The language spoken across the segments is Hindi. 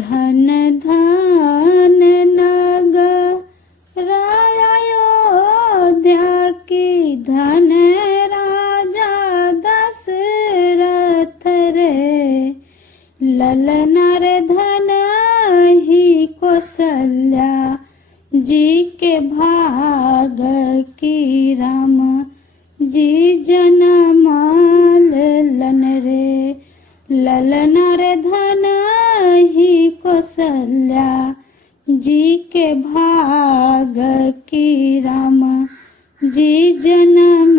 धन धन नगर अयोध्या की, धन राजा दशरथ रे। ललना रे धन ही कौशल्या जी के भाग की, राम जी जनम लेलन रे। ललना रे धन ही कौशल्या जी के भाग की, राम जी जनम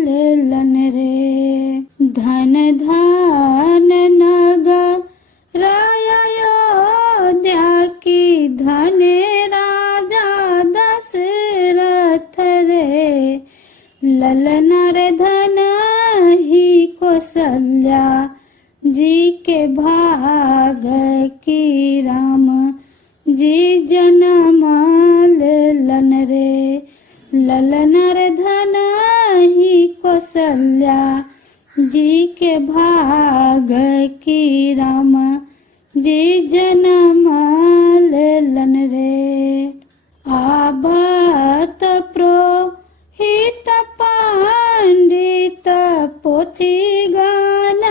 लेलन रे। धन धन नगर अयोध्या की, धन राजा दशरथ रे। ललना रे धन ही कौशल्या जी के भाग की, राम जी जनम लेलन रे। ललना रे धन ही कौशल्या जी के भाग की, राम जी जनम लेलन रे। आबत पुरोहित पंडित पोथी गान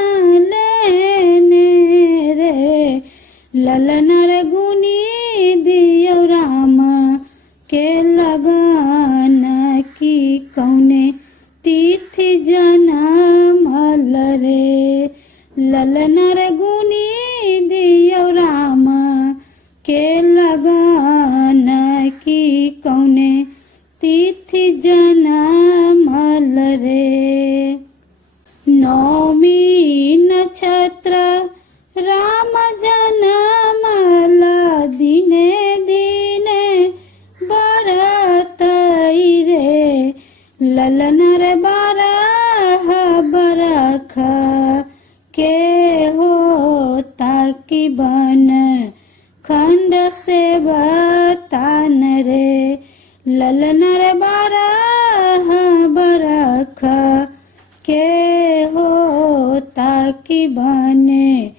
लेने रे। ललना रे गुनी दियो राम के लगन की, कौने तिथि जनमल रे। ललना रे गुनी दियो राम के लगन की, कौने तिथि जनमल रे। नौमी नक्षत्र राम जनमल, दिने दिने बरतई रे। ललना रे 12 बरख के होता की, बन खंड से बतान रे। ललना रे 12 बरख के होता की, बने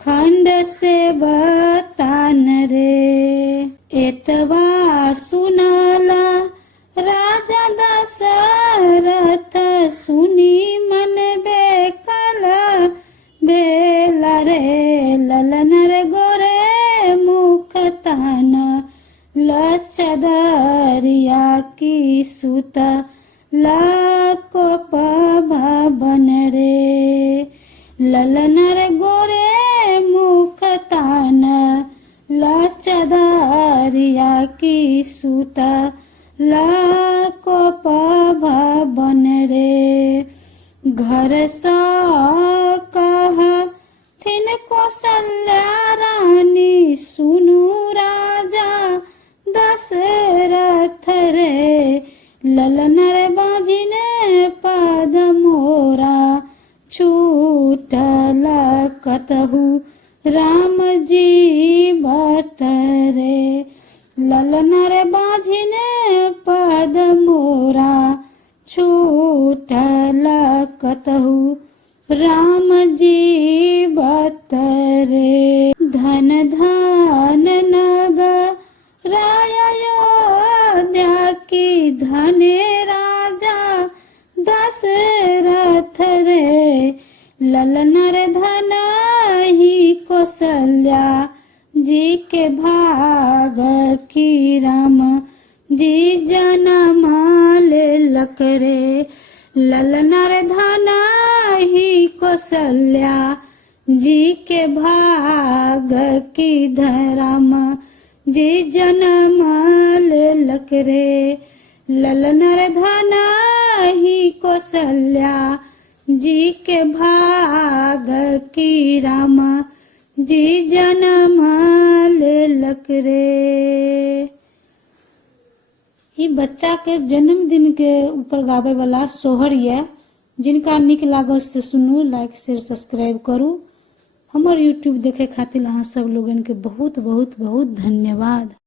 खंड से बतान रे। एतबा सुनला राजा दशरथ, सुनी मन बेकल बेला रे। ललना रे गोरे मुख तान लचदरिया की, सुत लाको भवन रे। ललना रे गोरे मुख तान लचदरिया की, सुत लाको भवन रे। घर सा कह थिन कौशल्या रानी, सुनु राजा दशरथ रे। ललना रे बाजिने पद मोरा, छूटल कतहु राम जी बत रे। ललना रे बाजिने पद मोरा, छूटल कतहु राम जी बत रे। धन धन नगर अयोध्या की, धन राजा दशरथ रे। ललना रे धन ही कौशल्या जी के भाग की, राम जी जनम लेलक रे। ललना रे धन ही कौशल्या जी के भाग की, धर्म जी जनम लेलक रे। ललना रे धन ही कौशल्या जी के भाग की, राम जी जनम लेलक रे। ई बच्चा के जन्मदिन के ऊपर गावे वाला सोहर ये। जिनका निक लागत से सुनू, लाइक शेयर सब्सक्राइब करू। हमार यूट्यूब देखे खातिर अहाँ सब लोगन के बहुत बहुत बहुत धन्यवाद।